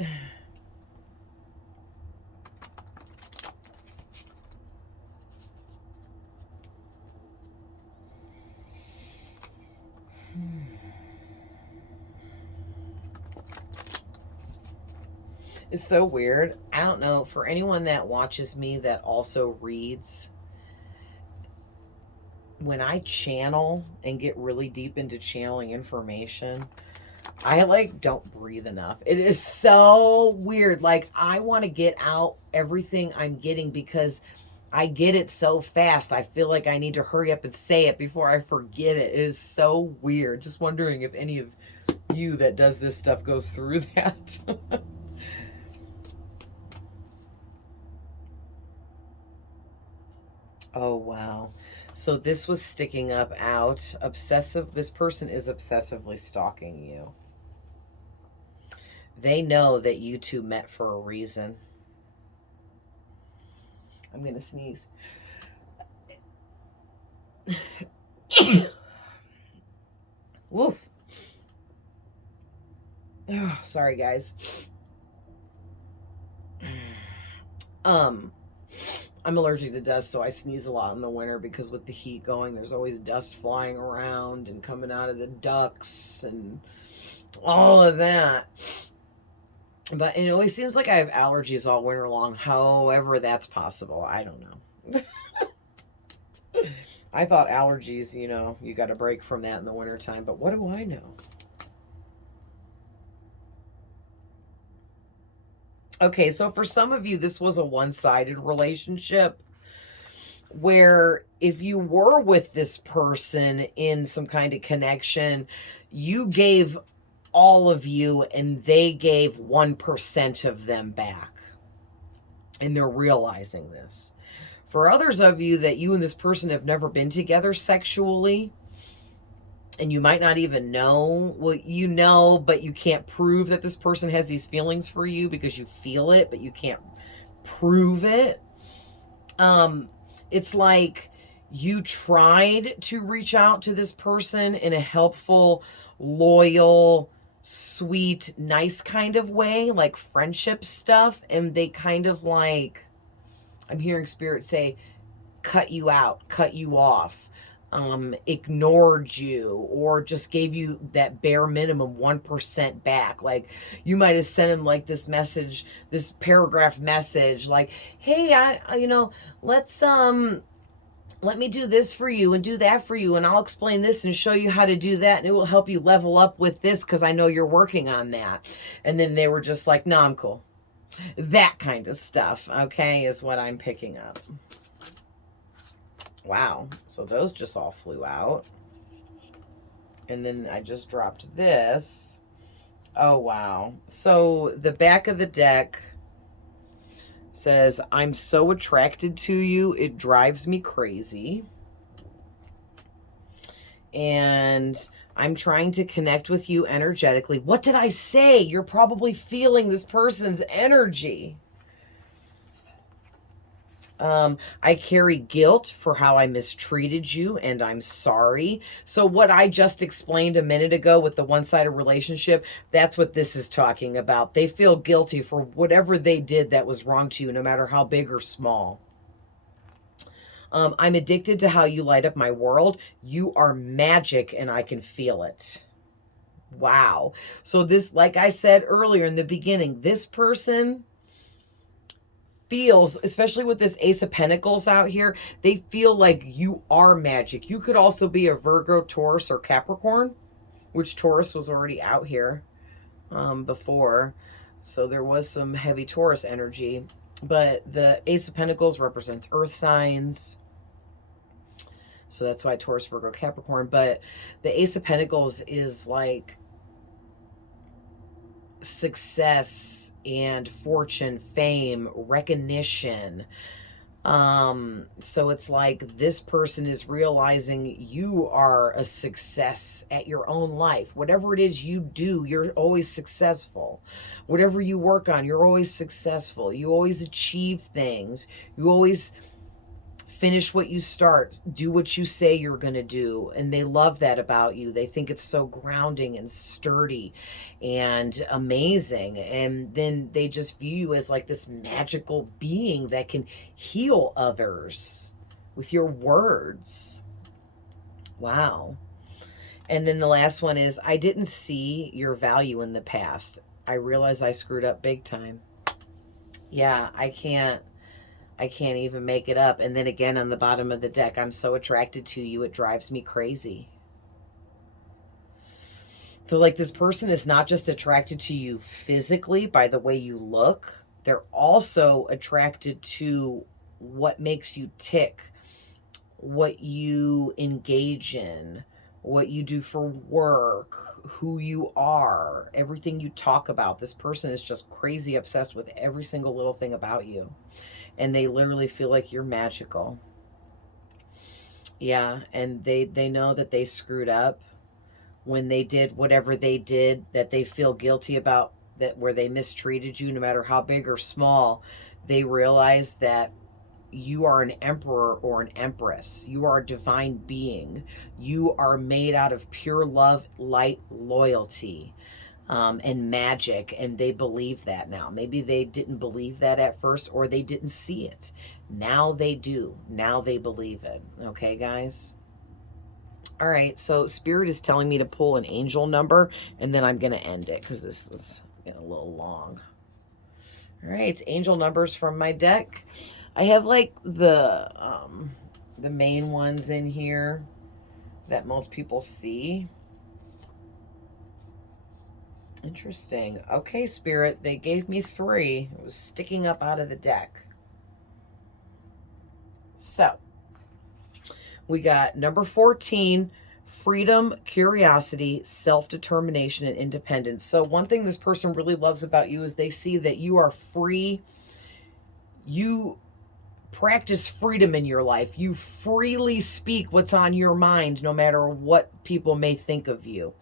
It's so weird. I don't know, for anyone that watches me that also reads, when I channel and get really deep into channeling information, I like don't breathe enough. It is so weird. Like, I want to get out everything I'm getting because I get it so fast. I feel like I need to hurry up and say it before I forget it. It is so weird. Just wondering if any of you that does this stuff goes through that. Oh, wow. So this was sticking up out. Obsessive. This person is obsessively stalking you. They know that you two met for a reason. I'm going to sneeze. Woof. Oh, sorry, guys. I'm allergic to dust, so I sneeze a lot in the winter because with the heat going, there's always dust flying around and coming out of the ducts and all of that. But it always seems like I have allergies all winter long. However, that's possible. I don't know. I thought allergies, you know, you got to break from that in the wintertime. But what do I know? Okay, so for some of you, this was a one-sided relationship where if you were with this person in some kind of connection, you gave all of you and they gave 1% of them back. And they're realizing this. For others of you that you and this person have never been together sexually, and you might not even know, well, you know, but you can't prove that this person has these feelings for you because you feel it, but you can't prove it. It's like you tried to reach out to this person in a helpful, loyal, sweet, nice kind of way, like friendship stuff, and they kind of like, I'm hearing spirit say, cut you out, cut you off, ignored you, or just gave you that bare minimum 1% back. Like, you might have sent him like this message, this paragraph message, like, hey, I you know, let's let me do this for you and do that for you, and I'll explain this and show you how to do that, and it will help you level up with this because I know you're working on that. And then they were just like, no, I'm cool. That kind of stuff, okay, is what I'm picking up. Wow, so those just all flew out. And then I just dropped this. Oh, wow. So the back of the deck says, I'm so attracted to you, it drives me crazy. And I'm trying to connect with you energetically. What did I say? You're probably feeling this person's energy. I carry guilt for how I mistreated you, and I'm sorry. So what I just explained a minute ago with the one-sided relationship, that's what this is talking about. They feel guilty for whatever they did that was wrong to you, no matter how big or small. I'm addicted to how you light up my world. You are magic, and I can feel it. Wow. So this, like I said earlier in the beginning, this person feels, especially with this Ace of Pentacles out here, they feel like you are magic. You could also be a Virgo, Taurus, or Capricorn, which Taurus was already out here before. So there was some heavy Taurus energy. But the Ace of Pentacles represents earth signs. So that's why Taurus, Virgo, Capricorn. But the Ace of Pentacles is like success and fortune, fame, recognition. So it's like this person is realizing you are a success at your own life. Whatever it is you do, you're always successful. Whatever you work on, you're always successful. You always achieve things. You always finish what you start, do what you say you're going to do. And they love that about you. They think it's so grounding and sturdy and amazing. And then they just view you as like this magical being that can heal others with your words. Wow. And then the last one is, I didn't see your value in the past. I realize I screwed up big time. Yeah, I can't even make it up. And then again on the bottom of the deck, I'm so attracted to you, it drives me crazy. So like this person is not just attracted to you physically by the way you look, they're also attracted to what makes you tick, what you engage in, what you do for work, who you are, everything you talk about. This person is just crazy obsessed with every single little thing about you. And they literally feel like you're magical. Yeah, and they know that they screwed up when they did whatever they did, that they feel guilty about, that where they mistreated you, no matter how big or small. They realize that you are an emperor or an empress. You are a divine being. You are made out of pure love, light, loyalty. And magic, and they believe that now. Maybe they didn't believe that at first, or they didn't see it. Now they do. Now they believe it. Okay, guys? All right, so Spirit is telling me to pull an angel number, and then I'm going to end it because this is getting a little long. All right, angel numbers from my deck. I have like the main ones in here that most people see. Interesting. Okay, Spirit, they gave me 3. It was sticking up out of the deck. So, we got number 14, freedom, curiosity, self-determination, and independence. So one thing this person really loves about you is they see that you are free. You practice freedom in your life. You freely speak what's on your mind, no matter what people may think of you.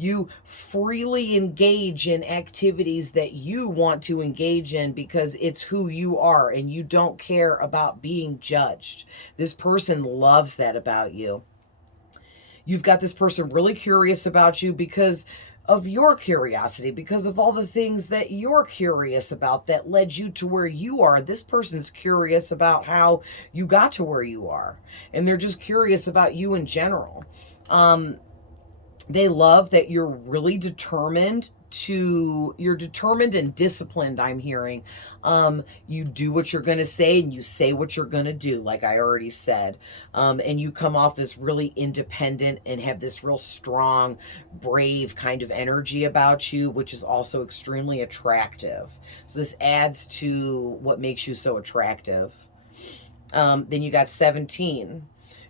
You freely engage in activities that you want to engage in because it's who you are and you don't care about being judged. This person loves that about you. You've got this person really curious about you because of your curiosity, because of all the things that you're curious about that led you to where you are. This person's curious about how you got to where you are, and they're just curious about you in general. They love that you're really determined you're determined and disciplined, I'm hearing. You do what you're going to say and you say what you're going to do, like I already said. And you come off as really independent and have this real strong, brave kind of energy about you, which is also extremely attractive. So this adds to what makes you so attractive. Then you got 17.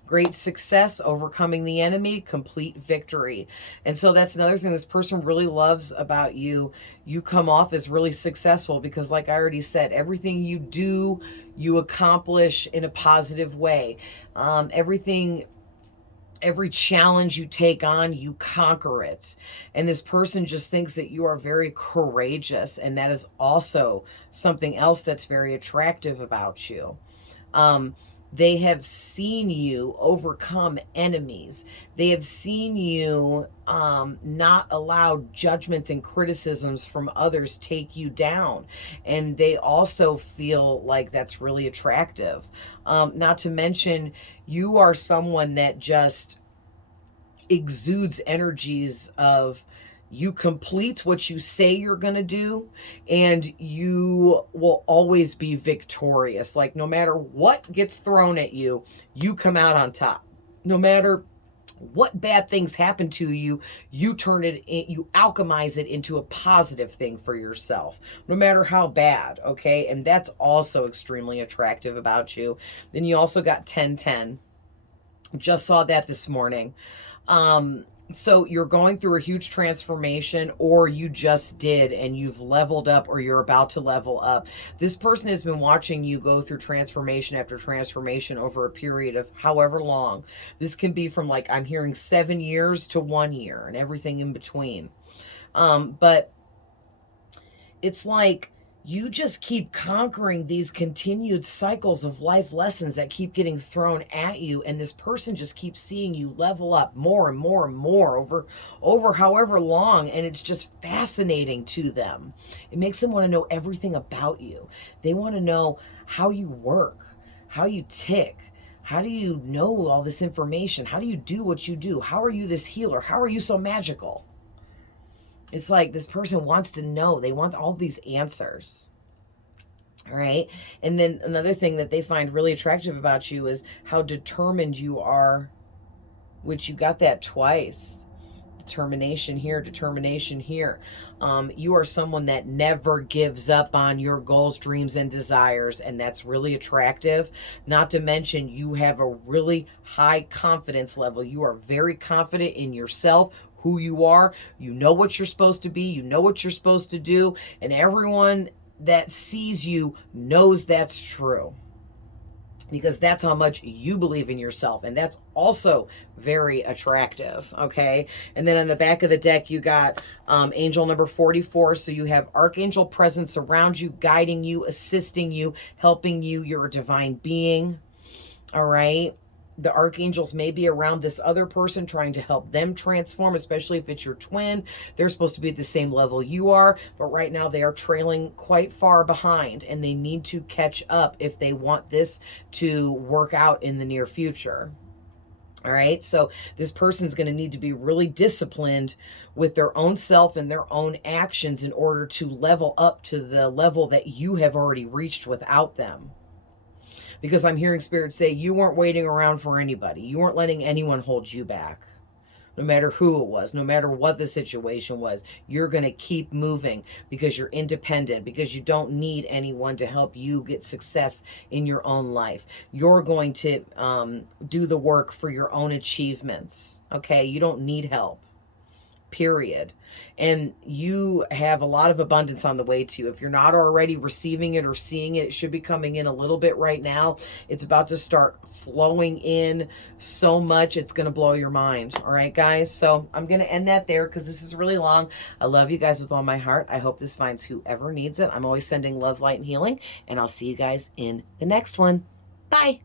Great success, overcoming the enemy, complete victory. And so that's another thing this person really loves about you. You come off as really successful because, like I already said, everything you do, you accomplish in a positive way. Every challenge you take on, you conquer it. And this person just thinks that you are very courageous. And that is also something else that's very attractive about you. They have seen you overcome enemies. They have seen you not allow judgments and criticisms from others take you down. And they also feel like that's really attractive. Not to mention, you are someone that just exudes energies of You complete what you say you're going to do, and you will always be victorious. Like, no matter what gets thrown at you, you come out on top. No matter what bad things happen to you, you turn it in, you alchemize it into a positive thing for yourself, no matter how bad. Okay. And that's also extremely attractive about you. Then you also got 1010. Just saw that this morning. So you're going through a huge transformation, or you just did, and you've leveled up, or you're about to level up. This person has been watching you go through transformation after transformation over a period of however long. This can be from, like, I'm hearing 7 years to 1 year and everything in between. But it's like, you just keep conquering these continued cycles of life lessons that keep getting thrown at you, and this person just keeps seeing you level up more and more and more over however long, and it's just fascinating to them. It makes them want to know everything about you. They want to know how you work, how you tick. How do you know all this information? How do you do what you do? How are you this healer? How are you so magical? It's like this person wants to know. They want all these answers. All right. And then another thing that they find really attractive about you is how determined you are, which you got that twice. Determination here, determination here. You are someone that never gives up on your goals, dreams, and desires, and that's really attractive. Not to mention, you have a really high confidence level. You are very confident in yourself, who you are. You know what you're supposed to be. You know what you're supposed to do, and everyone that sees you knows that's true, because that's how much you believe in yourself, and that's also very attractive. Okay. And then on the back of the deck, you got angel number 44. So you have archangel presence around you, guiding you, assisting you, helping you. You're a divine being. All right. The archangels may be around this other person, trying to help them transform, especially if it's your twin. They're supposed to be at the same level you are, but right now they are trailing quite far behind, and they need to catch up if they want this to work out in the near future. All right. So this person's going to need to be really disciplined with their own self and their own actions in order to level up to the level that you have already reached without them. Because I'm hearing Spirit say you weren't waiting around for anybody. You weren't letting anyone hold you back. No matter who it was, no matter what the situation was, you're going to keep moving because you're independent, because you don't need anyone to help you get success in your own life. You're going to do the work for your own achievements. Okay? You don't need help. Period. And you have a lot of abundance on the way to you. If you're not already receiving it or seeing it, it should be coming in a little bit right now. It's about to start flowing in so much, it's going to blow your mind. All right, guys. So I'm going to end that there because this is really long. I love you guys with all my heart. I hope this finds whoever needs it. I'm always sending love, light, and healing, and I'll see you guys in the next one. Bye.